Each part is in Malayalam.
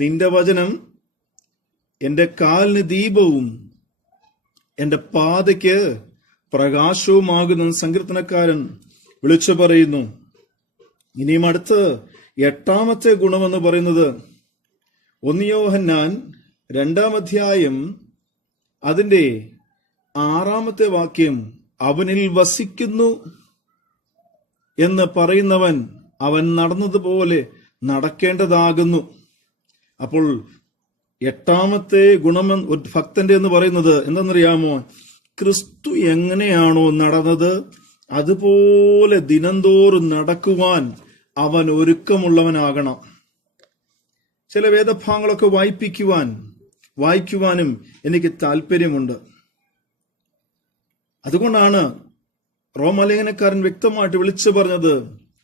നിന്റെ വചനം എന്റെ കാലിന് ദീപവും എന്റെ പാതയ്ക്ക് പ്രകാശവുമാകുന്ന സങ്കീർത്തനക്കാരൻ വിളിച്ചു പറയുന്നു. ഇനിയും അടുത്ത് 8ാമത്തെ ഗുണമെന്ന് പറയുന്നത് 1 യോഹന്നാൻ 2-ാം അധ്യായം അതിന്റെ 6-ാമത്തെ വാക്യം, അവനിൽ വസിക്കുന്നു എന്ന് പറയുന്നവൻ അവൻ നടന്നതുപോലെ നടക്കേണ്ടതാകുന്നു. അപ്പോൾ 8ാമത്തെ ഗുണം ഒരു ഭക്തന്റെ എന്ന് പറയുന്നത് എന്തെന്നറിയാമോ? ക്രിസ്തു എങ്ങനെയാണോ നടന്നത് അതുപോലെ ദിനംതോറും നടക്കുവാൻ അവൻ ഒരുക്കമുള്ളവനാകണം. ചില വേദഭാഗങ്ങളൊക്കെ വായിക്കുവാനും എനിക്ക് താല്പര്യമുണ്ട്. അതുകൊണ്ടാണ് റോമാലേഖനക്കാരൻ വ്യക്തമായിട്ട് വിളിച്ചു പറഞ്ഞത്,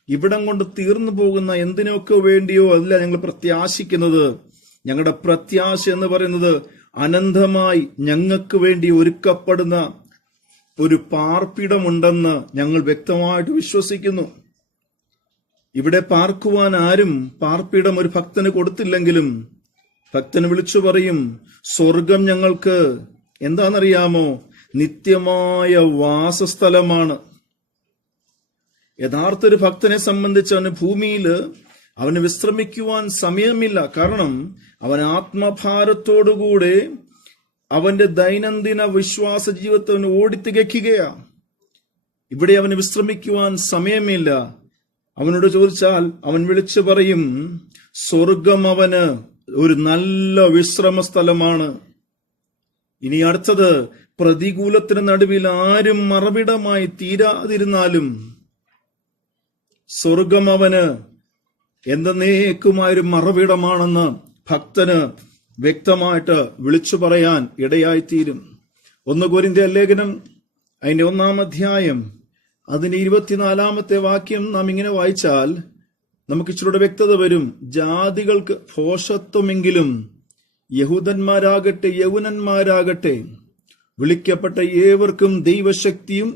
ഇവിടം കൊണ്ട് തീർന്നു പോകുന്ന എന്തിനൊക്കെ വേണ്ടിയോ അല്ല ഞങ്ങൾ പ്രത്യാശിക്കുന്നത്. ഞങ്ങളുടെ പ്രത്യാശ എന്ന് പറയുന്നത് അനന്തമായി ഞങ്ങൾക്ക് വേണ്ടി ഒരുക്കപ്പെടുന്ന ഒരു പാർപ്പിടമുണ്ടെന്ന് ഞങ്ങൾ വ്യക്തമായിട്ട് വിശ്വസിക്കുന്നു. ഇവിടെ പാർക്കുവാൻ ആരും പാർപ്പിടം ഒരു ഭക്തന് കൊടുത്തില്ലെങ്കിലും ഭക്തന് വിളിച്ചു പറയും, സ്വർഗം ഞങ്ങൾക്ക് എന്താണെന്നറിയാമോ? നിത്യമായ വാസസ്ഥലമാണ്. യഥാർത്ഥ ഒരു ഭക്തനെ സംബന്ധിച്ച് അവന് ഭൂമിയിൽ അവന് വിശ്രമിക്കുവാൻ സമയമില്ല. കാരണം അവൻ ആത്മഭാരത്തോടുകൂടെ അവന്റെ ദൈനംദിന വിശ്വാസ ജീവിതത്തെ അവന് ഓടിത്തികയ്ക്കുകയാണ്. ഇവിടെ അവന് വിശ്രമിക്കുവാൻ സമയമില്ല. അവനോട് ചോദിച്ചാൽ അവൻ വിളിച്ചു പറയും, സ്വർഗം അവന് ഒരു നല്ല വിശ്രമ സ്ഥലമാണ്. ഇനി അടുത്തത്, പ്രതികൂലത്തിന് നടുവിൽ ആരും മറവിടമായി തീരാതിരുന്നാലും സ്വർഗം അവന് എന്നേക്കുമായൊരു മറവിടമാണെന്ന് ഭക്തന് വ്യക്തമായിട്ട് വിളിച്ചു പറയാൻ ഇടയായിത്തീരും. 1 കൊരിന്ത്യർ ലേഖനം അതിന്റെ 1-ാം അധ്യായം അതിന്റെ 24-ാമത്തെ വാക്യം നാം ഇങ്ങനെ വായിച്ചാൽ നമുക്ക് ഇച്ചിരൂടെ വ്യക്തത വരും. ജാതികൾക്ക് ഭോഷത്വമെങ്കിലും യഹൂദന്മാരാകട്ടെ യൗവനന്മാരാകട്ടെ വിളിക്കപ്പെട്ട ഏവർക്കും ദൈവശക്തിയും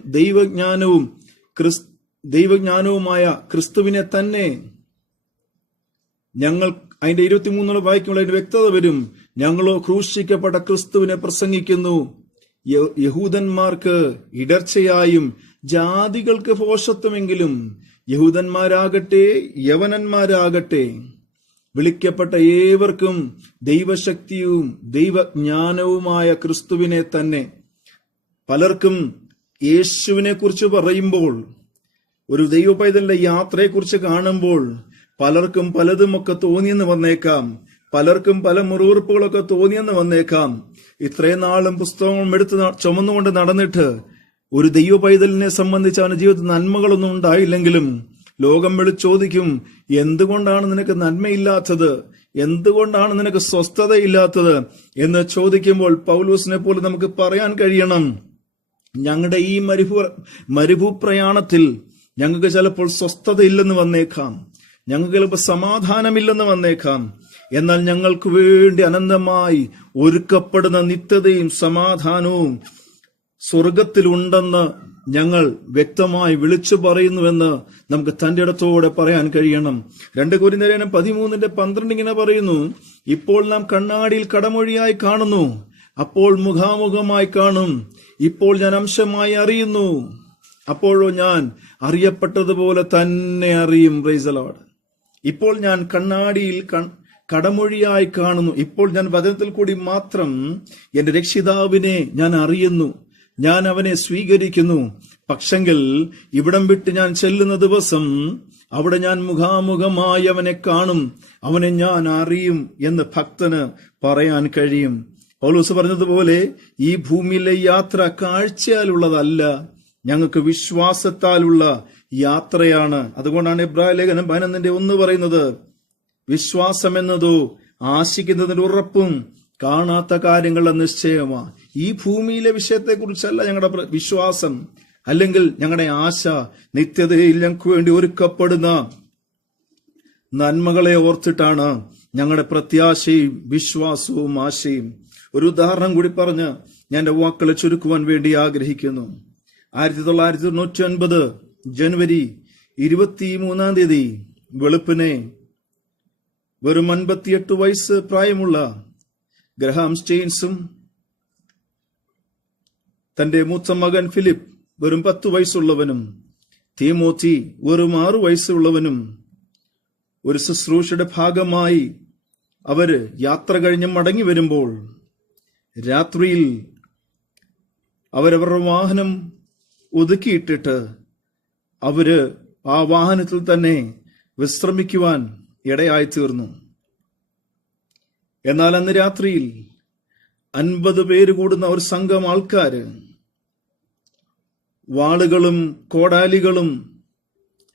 ദൈവജ്ഞാനവുമായ ക്രിസ്തുവിനെ തന്നെ ഞങ്ങൾ, അതിന്റെ 23 വായിക്കുമ്പോൾ അതിന്റെ വ്യക്തത വരും. ഞങ്ങളോ ക്രൂശിക്കപ്പെട്ട ക്രിസ്തുവിനെ പ്രസംഗിക്കുന്നു, യഹൂദന്മാർക്ക് ഇടർച്ചയായും ജാതികൾക്ക് ഭോഷത്വമെങ്കിലും യഹൂദന്മാരാകട്ടെ യവനന്മാരാകട്ടെ വിളിക്കപ്പെട്ട ഏവർക്കും ദൈവശക്തിയും ദൈവജ്ഞാനവുമായ ക്രിസ്തുവിനെ തന്നെ. പലർക്കും യേശുവിനെ കുറിച്ച് പറയുമ്പോൾ, ഒരു ദൈവ പൈതലിന്റെ യാത്രയെക്കുറിച്ച് കാണുമ്പോൾ പലർക്കും പലതുമൊക്കെ തോന്നിയെന്ന് വന്നേക്കാം. പലർക്കും പല മുറിവുറുപ്പുകളൊക്കെ തോന്നിയെന്ന് വന്നേക്കാം. ഇത്രയും നാളും പുസ്തകങ്ങളും എടുത്ത് ചുമന്നുകൊണ്ട് നടന്നിട്ട് ഒരു ദൈവ പൈതലിനെ സംബന്ധിച്ച് അവന്റെ ജീവിതത്തിൽ നന്മകളൊന്നും ഉണ്ടായില്ലെങ്കിലും ലോകം വിളിച്ചോദിക്കും, എന്തുകൊണ്ടാണ് നിനക്ക് നന്മയില്ലാത്തത്, എന്തുകൊണ്ടാണ് നിനക്ക് സ്വസ്ഥതയില്ലാത്തത് എന്ന് ചോദിക്കുമ്പോൾ പൗലോസിനെ പോലെ നമുക്ക് പറയാൻ കഴിയണം, ഞങ്ങളുടെ ഈ മരുഭൂപ്രയാണത്തിൽ ഞങ്ങൾക്ക് ചിലപ്പോൾ സ്വസ്ഥതയില്ലെന്ന് വന്നേക്കാം, ഞങ്ങൾക്ക് ചിലപ്പോൾ സമാധാനമില്ലെന്ന് വന്നേക്കാം. എന്നാൽ ഞങ്ങൾക്ക് വേണ്ടി അനന്തമായി ഒരുക്കപ്പെടുന്ന നിത്യതയും സമാധാനവും സ്വർഗത്തിലുണ്ടെന്ന് ഞങ്ങൾ വ്യക്തമായി വിളിച്ചു പറയുന്നുവെന്ന് നമുക്ക് തന്റെ ഇടത്തോടെ പറയാൻ കഴിയണം. 2 കൊരിന്ത്യർ 13:12 ഇങ്ങനെ പറയുന്നു, ഇപ്പോൾ നാം കണ്ണാടിയിൽ കടമൊഴിയായി കാണുന്നു, അപ്പോൾ മുഖാമുഖമായി കാണും. ഇപ്പോൾ ഞാൻ അംശമായി അറിയുന്നു, അപ്പോഴോ ഞാൻ അറിയപ്പെട്ടതുപോലെ തന്നെ അറിയും. Praise the Lord. ഇപ്പോൾ ഞാൻ കണ്ണാടിയിൽ കടമൊഴിയായി കാണുന്നു, ഇപ്പോൾ ഞാൻ വചനത്തിൽ കൂടി മാത്രം എന്റെ രക്ഷിതാവിനെ ഞാൻ അറിയുന്നു, ഞാൻ അവനെ സ്വീകരിക്കുന്നു. പക്ഷെങ്കിൽ ഇവിടം വിട്ട് ഞാൻ ചെല്ലുന്ന ദിവസം അവിടെ ഞാൻ മുഖാമുഖമായി അവനെ കാണും, അവനെ ഞാൻ അറിയും എന്ന് ഭക്തന് പറയാൻ കഴിയും. പൗലോസ് പറഞ്ഞതുപോലെ ഈ ഭൂമിയിലെ യാത്ര കാഴ്ചയാലുള്ളതല്ല, ഞങ്ങൾക്ക് വിശ്വാസത്താലുള്ള യാത്രയാണ്. അതുകൊണ്ടാണ് എബ്രായ ലേഖനം 11:1 പറയുന്നത്, വിശ്വാസം എന്നതോ ആശിക്കുന്നതിന്റെ ഉറപ്പും കാണാത്ത കാര്യങ്ങളുടെ നിശ്ചയമാണ്. ഈ ഭൂമിയിലെ വിഷയത്തെക്കുറിച്ചല്ല ഞങ്ങളുടെ വിശ്വാസം, അല്ലെങ്കിൽ ഞങ്ങളുടെ ആശ നിത്യതയിൽ ഞങ്ങൾക്ക് വേണ്ടി ഒരുക്കപ്പെടുന്ന നന്മകളെ ഓർത്തിട്ടാണ് ഞങ്ങളുടെ പ്രത്യാശയും വിശ്വാസവും ആശയും. ഒരു ഉദാഹരണം കൂടി പറഞ്ഞ് ഞാൻ എന്റെ വാക്കുകളെ ചുരുക്കുവാൻ വേണ്ടി ആഗ്രഹിക്കുന്നു. 1999 ജനുവരി 23 വെളുപ്പിനെ വെറും 58 വയസ്സ് പ്രായമുള്ള ഗ്രഹാം സ്റ്റെയിൻസും തന്റെ മൂത്ത മകൻ ഫിലിപ്പ് വെറും 10 വയസ്സുള്ളവനും തീമോത്തി വെറും 6 വയസ്സുള്ളവനും ഒരു ശുശ്രൂഷയുടെ ഭാഗമായി അവര് യാത്ര കഴിഞ്ഞ് മടങ്ങി വരുമ്പോൾ രാത്രിയിൽ അവരവരുടെ വാഹനം ഒതുക്കിയിട്ടിട്ട് അവര് ആ വാഹനത്തിൽ തന്നെ വിശ്രമിക്കുവാൻ ഇടയായി തീർന്നു. എന്നാൽ അന്ന് രാത്രിയിൽ 50 പേര് കൂടുന്ന ഒരു സംഘം ആൾക്കാര് വാളുകളും കോടാലികളും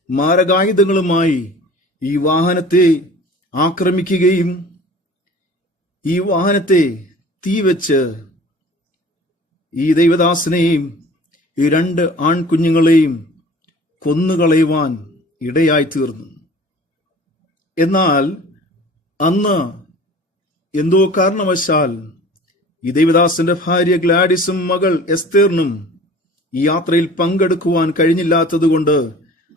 മാരകായുധങ്ങളുമായി ഈ വാഹനത്തെ ആക്രമിക്കുകയും ഈ വാഹനത്തെ തീവെച്ച് ഈ ദൈവദാസനെയും ഈ 2 ആൺകുഞ്ഞുങ്ങളെയും കൊന്നുകളയുവാൻ ഇടയായി തീർന്നു. എന്നാൽ അന്ന് എന്തോ കാരണവശാൽ ഈ ദൈവദാസന്റെ ഭാര്യ ഗ്ലാഡിസും മകൾ എസ്തേറിനും ഈ യാത്രയിൽ പങ്കെടുക്കുവാൻ കഴിഞ്ഞില്ലാത്തതുകൊണ്ട്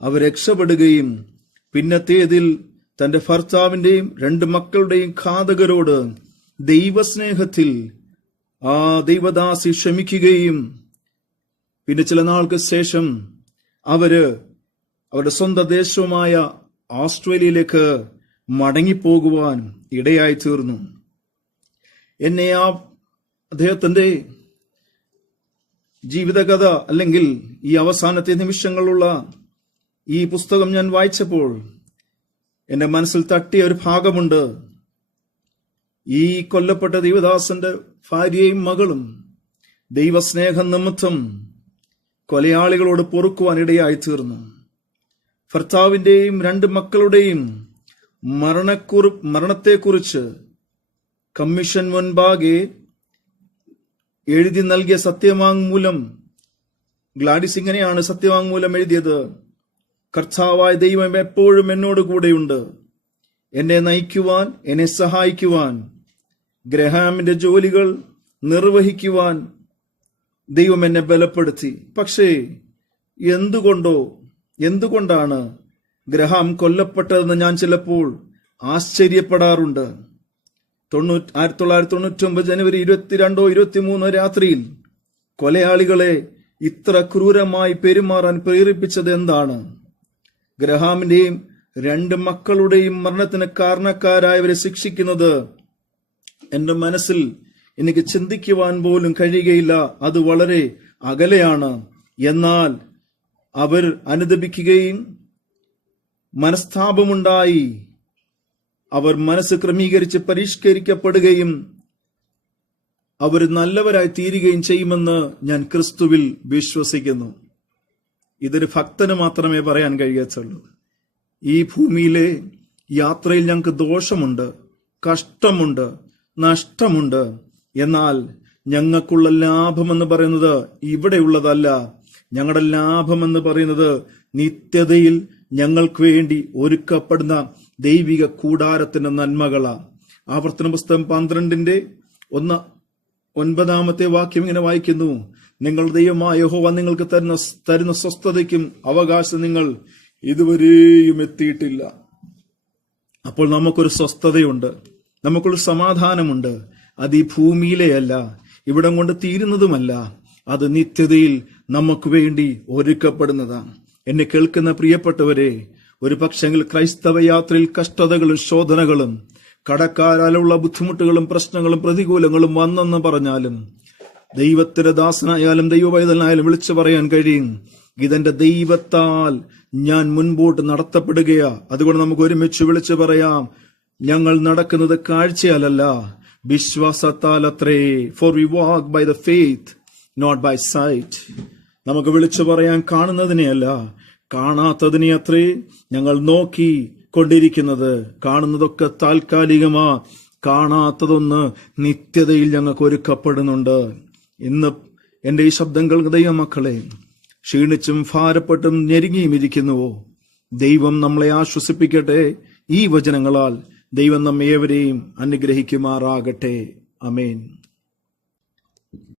അവർ രക്ഷപ്പെടുകയും പിന്നത്തേതിൽ തന്റെ ഭർത്താവിന്റെയും 2 മക്കളുടെയും ഘാതകരോട് ദൈവസ്നേഹത്തിൽ ആ ദൈവദാസി ക്ഷമിക്കുകയും പിന്നെ ചില നാൾക്ക് ശേഷം അവര് അവരുടെ സ്വന്തം ദേശവുമായ ഓസ്ട്രേലിയയിലേക്ക് മടങ്ങിപ്പോകുവാൻ ഇടയായി തീർന്നു. എന്നെ അദ്ദേഹത്തിന്റെ ജീവിതകഥ അല്ലെങ്കിൽ ഈ അവസാനത്തെ നിമിഷങ്ങളുള്ള ഈ പുസ്തകം ഞാൻ വായിച്ചപ്പോൾ എന്റെ മനസ്സിൽ തട്ടിയ ഒരു ഭാഗമുണ്ട്. ഈ കൊല്ലപ്പെട്ട ദൈവദാസന്റെ ഭാര്യയും മകളും ദൈവസ്നേഹം നിമിത്തം കൊലയാളികളോട് പൊറുക്കുവാൻ ഇടയായി തീർന്നു. ഭർത്താവിന്റെയും 2 മക്കളുടെയും മരണത്തെക്കുറിച്ച് കമ്മീഷൻ മുൻപാകെ എഴുതി നൽകിയ സത്യവാങ്മൂലം, ഗ്ലാഡിസ് ഇങ്ങനെയാണ് സത്യവാങ്മൂലം എഴുതിയത്: കർത്താവായ ദൈവം എപ്പോഴും എന്നോട് കൂടെയുണ്ട്. എന്നെ നയിക്കുവാൻ, എന്നെ സഹായിക്കുവാൻ, ഗ്രഹാമിന്റെ ജോലികൾ നിർവഹിക്കുവാൻ ദൈവം എന്നെ ബലപ്പെടുത്തി. പക്ഷേ എന്തുകൊണ്ടാണ് ഗ്രഹാം കൊല്ലപ്പെട്ടതെന്ന് ഞാൻ ചിലപ്പോൾ ആശ്ചര്യപ്പെടാറുണ്ട്. 1999 ജനുവരി 22 23 രാത്രിയിൽ കൊലയാളികളെ ഇത്ര ക്രൂരമായി പെരുമാറാൻ പ്രേരിപ്പിച്ചത് എന്താണ്? ഗ്രഹാമിന്റെയും 2 മക്കളുടെയും മരണത്തിന് കാരണക്കാരായവരെ ശിക്ഷിക്കുന്നത് എന്റെ മനസ്സിൽ എനിക്ക് ചിന്തിക്കുവാൻ പോലും കഴിയുകയില്ല. അത് വളരെ അകലെയാണ്. എന്നാൽ അവർ അനുദപിക്കുകയും മനസ്താപമുണ്ടായി അവർ മനസ്സ് ക്രമീകരിച്ച് പരിഷ്കരിക്കപ്പെടുകയും അവർ നല്ലവരായി തീരുകയും ചെയ്യുമെന്ന് ഞാൻ ക്രിസ്തുവിൽ വിശ്വസിക്കുന്നു. ഇതൊരു ഭക്തന് മാത്രമേ പറയാൻ കഴിയത്തുള്ളൂ. ഈ ഭൂമിയിലെ യാത്രയിൽ ഞങ്ങൾക്ക് ദോഷമുണ്ട്, കഷ്ടമുണ്ട്, നഷ്ടമുണ്ട്. എന്നാൽ ഞങ്ങൾക്കുള്ള ലാഭമെന്ന് പറയുന്നത് ഇവിടെയുള്ളതല്ല. ഞങ്ങളുടെ ലാഭമെന്ന് പറയുന്നത് നിത്യതയിൽ ഞങ്ങൾക്ക് വേണ്ടി ഒരുക്കപ്പെടുന്ന ദൈവിക കൂടാരത്തിന്റെ നന്മകളാണ്. ആവർത്തന പുസ്തകം 12:9 വാക്യം ഇങ്ങനെ വായിക്കുന്നു: നിങ്ങളുടെ ദൈവമായ യഹോവ നിങ്ങൾക്ക് തരുന്ന സ്വസ്ഥതയ്ക്കും അവകാശം നിങ്ങൾ ഇതുവരെയും എത്തിയിട്ടില്ല. അപ്പോൾ നമുക്കൊരു സ്വസ്ഥതയുണ്ട്, നമുക്കൊരു സമാധാനമുണ്ട്. അത് ഈ ഭൂമിയിലെയല്ല, ഇവിടം കൊണ്ട് തീരുന്നതുമല്ല. അത് നിത്യതയിൽ നമുക്ക് വേണ്ടി ഒരുക്കപ്പെടുന്നതാണ്. എന്നെ കേൾക്കുന്ന പ്രിയപ്പെട്ടവരെ, ഒരു പക്ഷെങ്കിൽ ക്രൈസ്തവ യാത്രയിൽ കഷ്ടതകളും ശോധനകളും കടക്കാരാലുള്ള ബുദ്ധിമുട്ടുകളും പ്രശ്നങ്ങളും പ്രതികൂലങ്ങളും വന്നെന്ന് പറഞ്ഞാലും ദൈവത്തിന്റെ ദാസനായാലും ദൈവവൈതനായാലും വിളിച്ചു പറയാൻ കഴിയും: ഇതെന്റെ ദൈവത്താൽ ഞാൻ മുൻപോട്ട് നടത്തപ്പെടുകയാ. അതുകൊണ്ട് നമുക്ക് ഒരുമിച്ച് വിളിച്ചു പറയാം: ഞങ്ങൾ നടക്കുന്നത് കാഴ്ചയാലല്ല, വിശ്വാസത്താൽ അത്രേ. For we walk by the faith, not by sight. നമുക്ക് വിളിച്ചു പറയാൻ കാണുന്നതിനെയല്ല, കാണാത്തതിനെ അത്രേ ഞങ്ങൾ നോക്കി കൊണ്ടിരിക്കുന്നത്. കാണുന്നതൊക്കെ താൽക്കാലികമാ, കാണാത്തതൊന്ന് നിത്യതയിൽ ഞങ്ങൾക്ക് ഒരുക്കപ്പെടുന്നുണ്ട്. ഇന്ന് എന്റെ ഈ ശബ്ദം കേൾക്കുന്ന ദൈവമക്കളെ, ക്ഷീണിച്ചും ഭാരപ്പെട്ടും ഞെരുങ്ങിയും ഇരിക്കുന്നുവോ? ദൈവം നമ്മളെ ആശ്വസിപ്പിക്കട്ടെ. ഈ വചനങ്ങളാൽ ദൈവം നമ്മേവരെയും അനുഗ്രഹിക്കുമാറാകട്ടെ. ആമേൻ.